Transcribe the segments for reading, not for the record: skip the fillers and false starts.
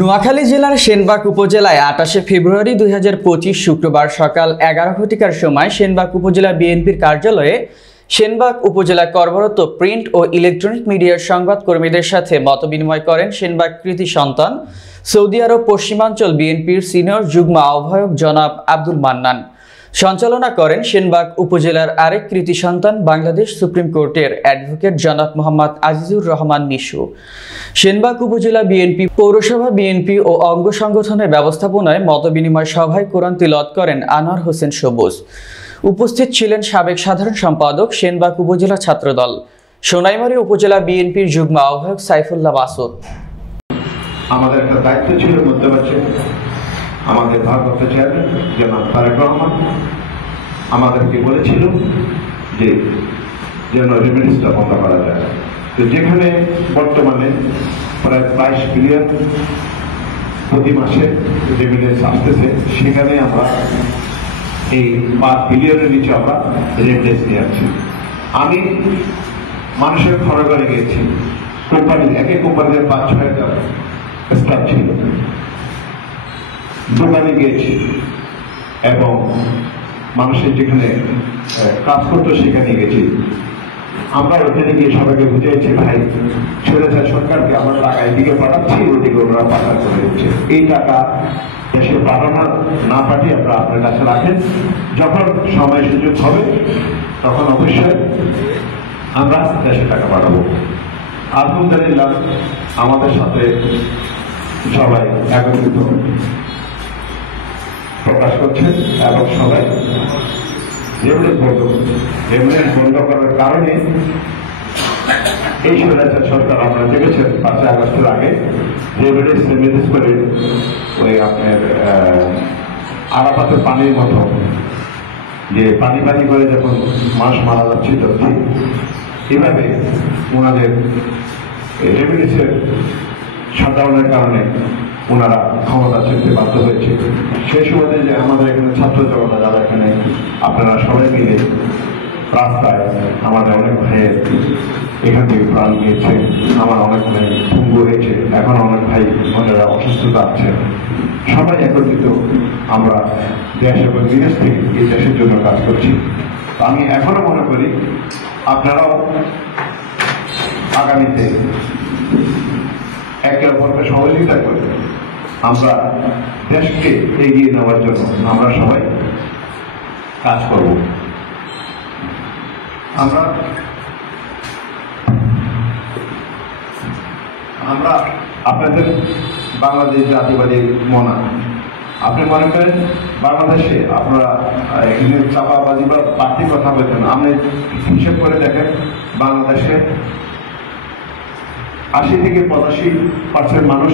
নোয়াখালী জেলার সেনবাগ উপজেলায় ২৮ ফেব্রুয়ারি ২০২৫ শুক্রবার সকাল ১১ ঘটিকার সময় সেনবাগ উপজেলা বিএনপির কার্যালয়ে সেনবাগ উপজেলা কর্মরত প্রিন্ট ও ইলেকট্রনিক মিডিয়ার সংবাদকর্মীদের সাথে মতবিনিময় করেন সেনবাগ কৃতি সন্তান সৌদি আরব পশ্চিমাঞ্চল বিএনপির সিনিয়র যুগ্ম আহ্বায়ক জনাব আব্দুল মান্নান। সঞ্চালনা করেন সেনবাগ উপজেলার আরেক কৃতি সন্তান বাংলাদেশ সুপ্রিম কোর্টের অ্যাডভোকেট জনাব মোহাম্মদ আজিজুর রহমান মিশু। সেনবাগ উপজেলা বিএনপি, পৌরসভা বিএনপি ও অঙ্গ সংগঠনের ব্যবস্থাপনায় মতবিনিময় সভায় কোরআন তিলাওয়াত করেন আনোয়ার হোসেন সবুজ। উপস্থিত ছিলেন সাবেক সাধারণ সম্পাদক সেনবাগ উপজেলা ছাত্রদল, সোনাইমারী উপজেলা বিএনপির যুগ্ম আহ্বায়ক সাইফুল্লাহ মাসুদ। আমাদের একটা দায়িত্ব ছিল মধ্যপ্রাচ্যে, আমাদের ভারপ্রাপ্ত চেয়ারম্যান জনাব তারেক রহমান আমাদেরকে বলেছিল যে যেন রেমিটেন্সটা বন্ধ করা যায়। তো যেখানে বর্তমানে প্রায় ২২ বিলিয়ন প্রতি মাসে রেমিটেন্স আসতেছে, সেখানে আমরা এই ৫ বিলিয়নের নিচে আমরা রেমিটেন্স নিয়ে আসছি। আমি মানুষের ঘরে ঘরে গিয়েছি, কোম্পানি একে কোম্পানিতে ৫-৬টা স্টাফ ছিল, দোকানে গিয়েছি এবং মানুষের যেখানে কাজ করতো সেখানে গেছি। আমরা ওখানে গিয়ে সবাইকে বুঝিয়েছি, ভাই স্বৈরাচার সরকারকে আমরা টাকা এদিকে পাঠাচ্ছি, ওদিকে ওরা পাচার করে দিচ্ছে। এই টাকা দেশে পাঠানো না পাঠিয়ে আপনারা আপনার কাছে রাখেন, যখন সময় সুযোগ হবে তখন অবশ্যই আমরা দেশে টাকা পাঠাবো। আলহামদুলিল্লাহ আমাদের সাথে সবাই একত্রিত প্রকাশ করছে এবং সবাই রেমিটেন্স বন্ধ করার কারণে এই স্বৈরাচার সরকার আপনারা দেখেছেন ৫ই আগস্টের আগে রেমিটেন্স করে ওই আপনার আরাফাতের পানির মতো যে পানি পানি করে যখন মানুষ মারা যাচ্ছিল, ঠিক এভাবে ওনাদের রেমিটেন্সের শাটডাউনের কারণে ওনারা ক্ষমতা ছেড়তে বাধ্য হয়েছে। সেই সময় যে আমাদের এখানে ছাত্র জনতা যারা এখানে আপনারা সবাই মিলে রাস্তায়, আমাদের অনেক ভাইয়ের এখান থেকে প্রাণ গিয়েছে, আমার অনেক ভাই ভঙ্গ হয়েছে, এখন অনেক ভাই ওনারা অসুস্থতা আছে। সবাই একত্রিত আমরা দেশ এবং বিদেশ থেকে এই দেশের জন্য কাজ করছি। আমি এখনো মনে করি আপনারাও আগামীতে একে অপরকে সহযোগিতা করে আমরা দেশকে এগিয়ে নেওয়ার জন্য আমরা সবাই কাজ করব। আমরা আপনাদের বাংলাদেশ জাতীয়বাদী মনা, আপনি মনে করেন বাংলাদেশে আপনারা এখানে চাপাবাজি বা পার্টির কথা বলতেন, আপনি হিসেব করে দেখেন বাংলাদেশে ৮০ থেকে ৮৫% মানুষ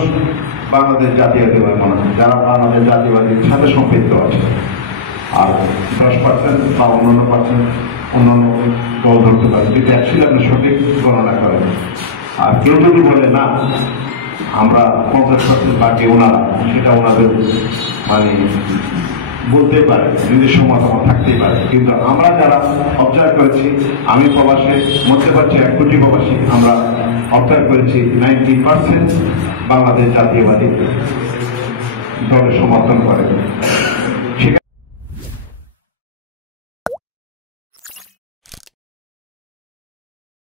বাংলাদেশ জাতীয়বাদী মনে হয়, যারা বাংলাদেশ জাতীয়বাদীর সাথে সম্পৃক্ত আছে, আর 10% বা অন্যান্য দল ধরতে পারে। কিন্তু অ্যাকচুয়ালি আপনি সঠিক গণনা করেন। আর কেউ যদি বলে না আমরা ৫০% বাকি ওনারা, সেটা ওনাদের মানে বলতেই পারে, নিজস্ব মতামত থাকতেই পারে। কিন্তু আমরা যারা অবজার্ভ করেছি, আমি প্রবাসে মধ্যপ্রাচ্যে ১ কোটি প্রবাসী, আমরা অবজার্ভ করেছি 90% বাংলাদেশ জাতীয়বাদী দলের সমর্থন করে।